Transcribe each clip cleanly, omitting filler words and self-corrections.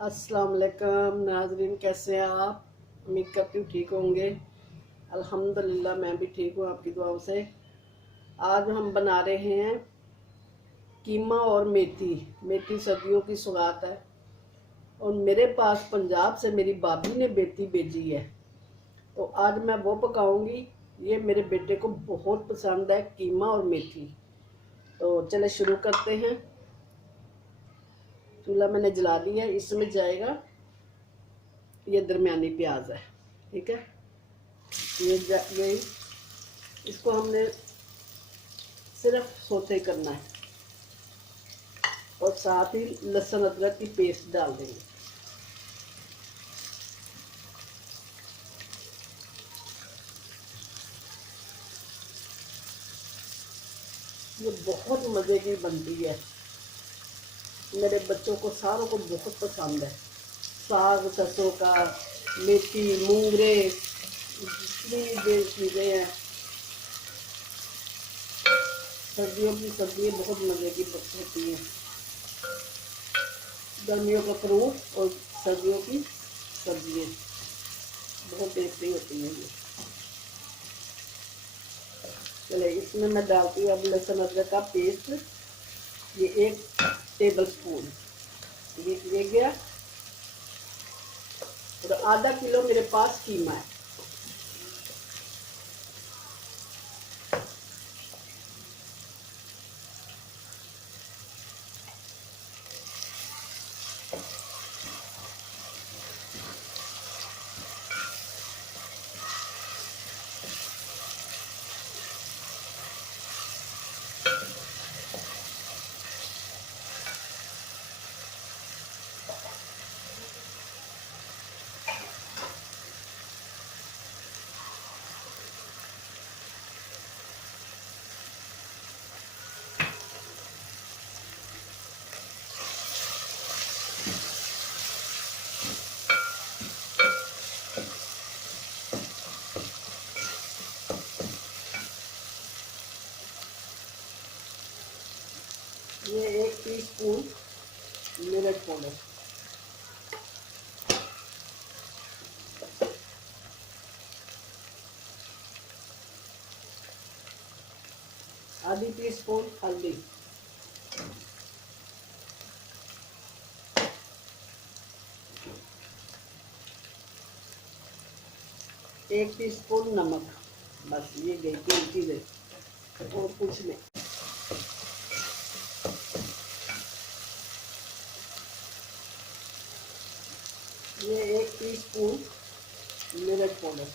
अस्सलाम वालेकुम नाजरीन, कैसे हैं आप? उम्मीद करती हूँ ठीक होंगे। अल्हम्दुलिल्लाह मैं भी ठीक हूँ आपकी दुआओं से। आज हम बना रहे हैं कीमा और मेथी। मेथी सर्दियों की सौगात है और मेरे पास पंजाब से मेरी भाभी ने मेथी भेजी है, तो आज मैं वो पकाऊंगी। ये मेरे बेटे को बहुत पसंद है, कीमा और मेथी। तो चले शुरू करते हैं। चूल्हा मैंने जला दिया है, इसमें जाएगा ये दरमियानी प्याज है, ठीक है। ये इसको हमने सिर्फ सोते करना है और साथ ही लहसुन अदरक की पेस्ट डाल देंगे। ये बहुत मज़े की बनती है, मेरे बच्चों को सारों को बहुत पसंद है। साग सरसों का, मेथी, मूंगरे, जितनी भी चीज़ें हैं, सर्दियों की सब्ज़ी बहुत मज़े की होती हैं। गर्मियों का फ्रूट और सर्दियों की सब्जियाँ बहुत टेस्टी होती हैं ये। चले इसमें मैं डालती हूँ अब लहसुन अदरक का पेस्ट। ये 1 टेबल स्पून ये गया। और आधा किलो मेरे पास कीमा है। ये 1 टीस्पून मिर्च पाउडर, ½ टीस्पून हल्दी, 1 टीस्पून नमक। बस ये गई 3 चीज़ें और कुछ नहीं। ये 1 टीस्पून मिर्च पाउडर,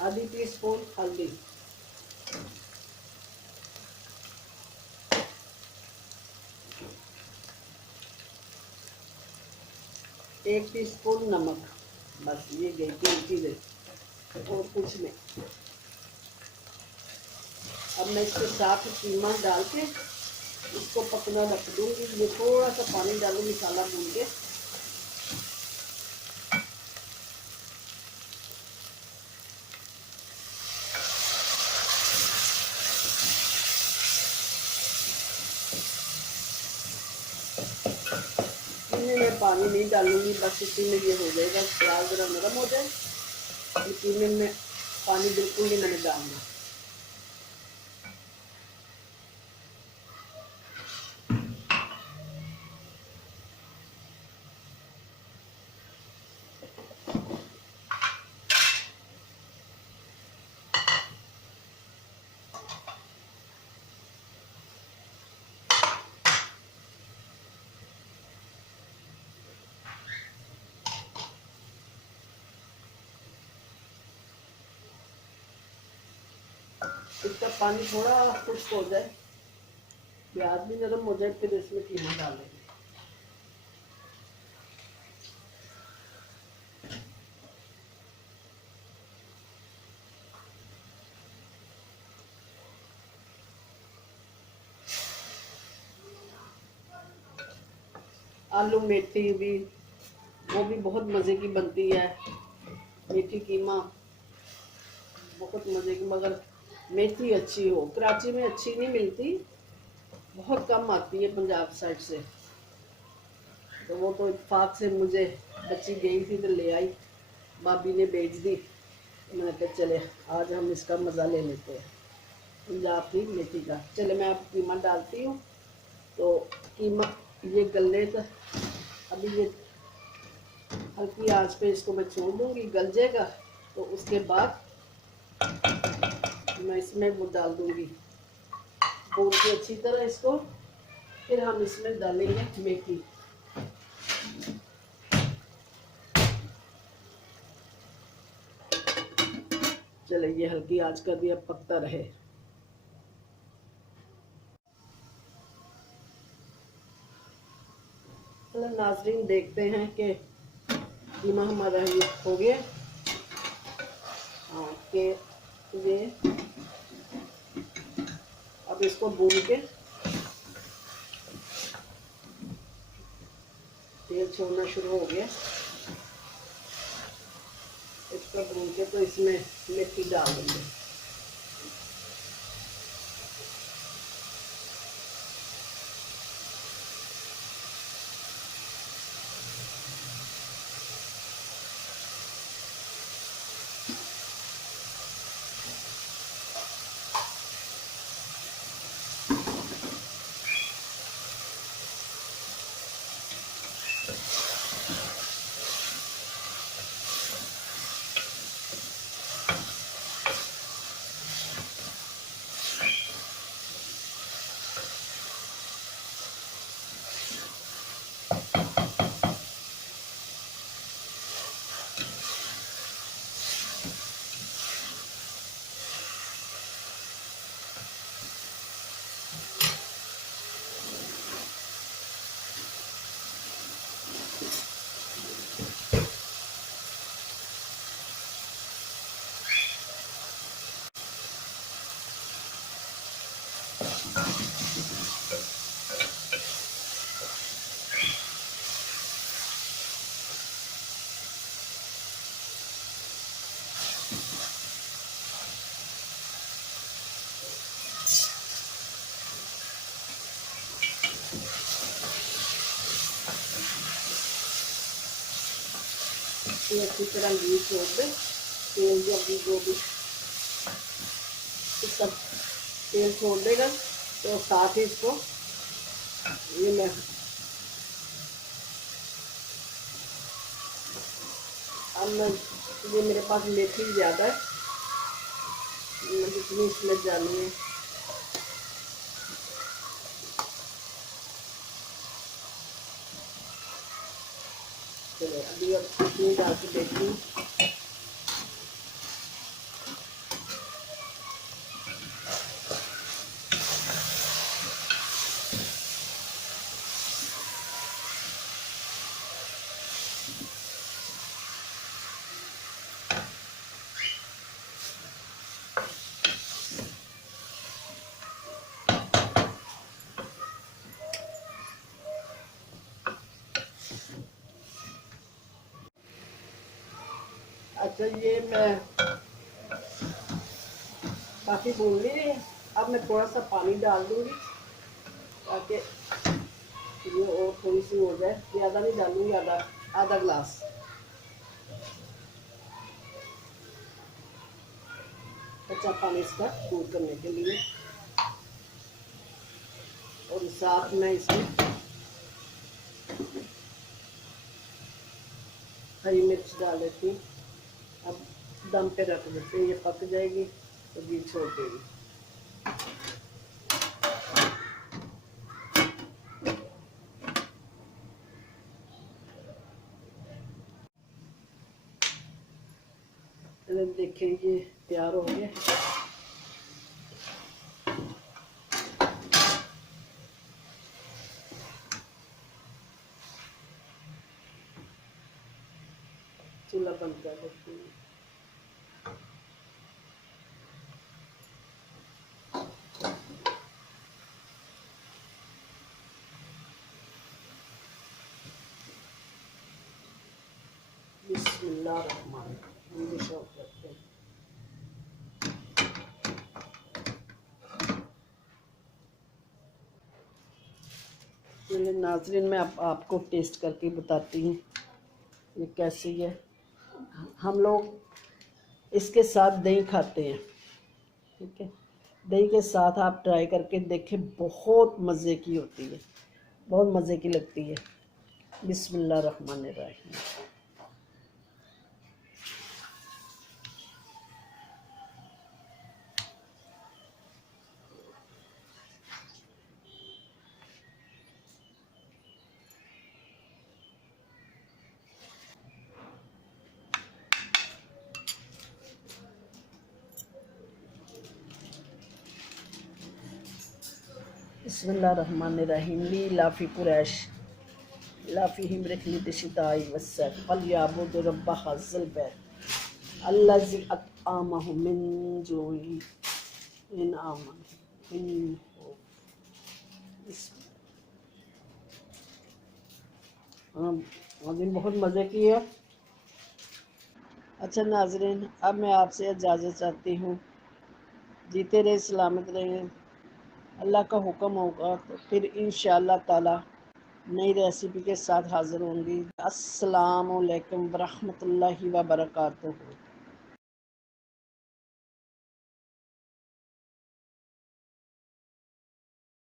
½ टीस्पून हल्दी, 1 टीस्पून नमक। बस ये गई 3 चीज़ें और कुछ नहीं। अब मैं इसके साथ कीमा डाल के इसको पकना रख दूंगी। ये थोड़ा सा पानी डालू मसाला भून के। इसी में पानी नहीं डालूंगी, बस इसी में ये हो जाएगा। प्याज जरा नरम हो जाए, कीमे में पानी बिल्कुल नहीं मैंने डालना। इसका पानी थोड़ा खुश्क हो जाए, प्याज भी नरम हो जाए, फिर इसमें कीमा डालेंगे। आलू मेथी भी, वो भी बहुत मज़े की बनती है। मेथी कीमा बहुत मज़े की, मगर मेथी अच्छी हो। कराची में अच्छी नहीं मिलती, बहुत कम आती है पंजाब साइड से। तो वो तो इत्तेफाक से मुझे बच्ची गई थी तो ले आई, भाभी ने बेच दी। तो मैंने कहा चले आज हम इसका मज़ा ले लेते हैं, पंजाब की मेथी का। चले मैं अब कीमा डालती हूँ। तो कीमा ये गलने तो अभी ये हल्की आंच पे इसको मैं छोड़ दूँगी, गल जाएगा। तो उसके बाद मैं इसमें वो डाल दूँगी, भून के अच्छी तरह इसको। फिर हम इसमें डालेंगे मेथी। चले ये हल्की आंच कर दिया, पकता रहे। चलो नाजरीन देखते हैं कि कीमा हमारा ये हो गया। हाँ कि ये अब इसको भून के तेल छोड़ना शुरू हो गया। इसको भून के तो इसमें मेथी डाल देंगे। ये अच्छी तरह घी छोड़ दे। तेल जो भी सब तेल छोड़ देगा तो साथ ही इसको ये मैं ये मेरे पास मेथी ज़्यादा है, मैं जितनी इसमें डालनी है। चलो अभी अब इतनी डाल के देखती हूँ। अच्छा ये मैं काफ़ी भून ली है। अब मैं थोड़ा सा पानी डाल दूँगी ताकि ये और थोड़ी सी हो जाए। ज़्यादा नहीं डालूँगी, आधा गिलास। कच्चा पानी इसका दूर करने के लिए। और साथ में इसमें हरी मिर्च डाल देती हूँ। अब दम पे रख देते हैं, ये पक जाएगी तो घी छोड़ देगी। देखिए ये तैयार हो गया। चूल्हा बंद कर देती हूँ। बिस्मिल्लाह रहमान रहीम। करते हैं। चलिए नाज़रीन, मैं आपको टेस्ट करके बताती हूँ ये कैसी है। हम लोग इसके साथ दही खाते हैं, ठीक है। दही के साथ आप ट्राई करके देखें, बहुत मज़े की होती है, बहुत मज़े की लगती है। बिस्मिल्लाह रहमान रहीम। बिस्मिल्लाहिर्रहमानिर्रहीम। ली लाफ़ी कुरैश लाफ़ीहिम रिहलत शिताई वस्सैफ फलयअबुदु रब्ब हाज़िल बैत अल्लज़ी अत्'अमहुम मिन जूइन इन आमन मिन खौफ। नाज़रीन बहुत मज़े की है। अच्छा नाज़रीन, अब मैं आपसे इजाज़त चाहती हूँ। जीते रहे, सलामत रहे। अल्लाह का हुक्म होगा तो फिर इंशाअल्लाह ताला नई रेसिपी के साथ हाज़िर होंगी। अस्सलामु अलैकुम वरहमतुल्लाहि व बरकातुहू।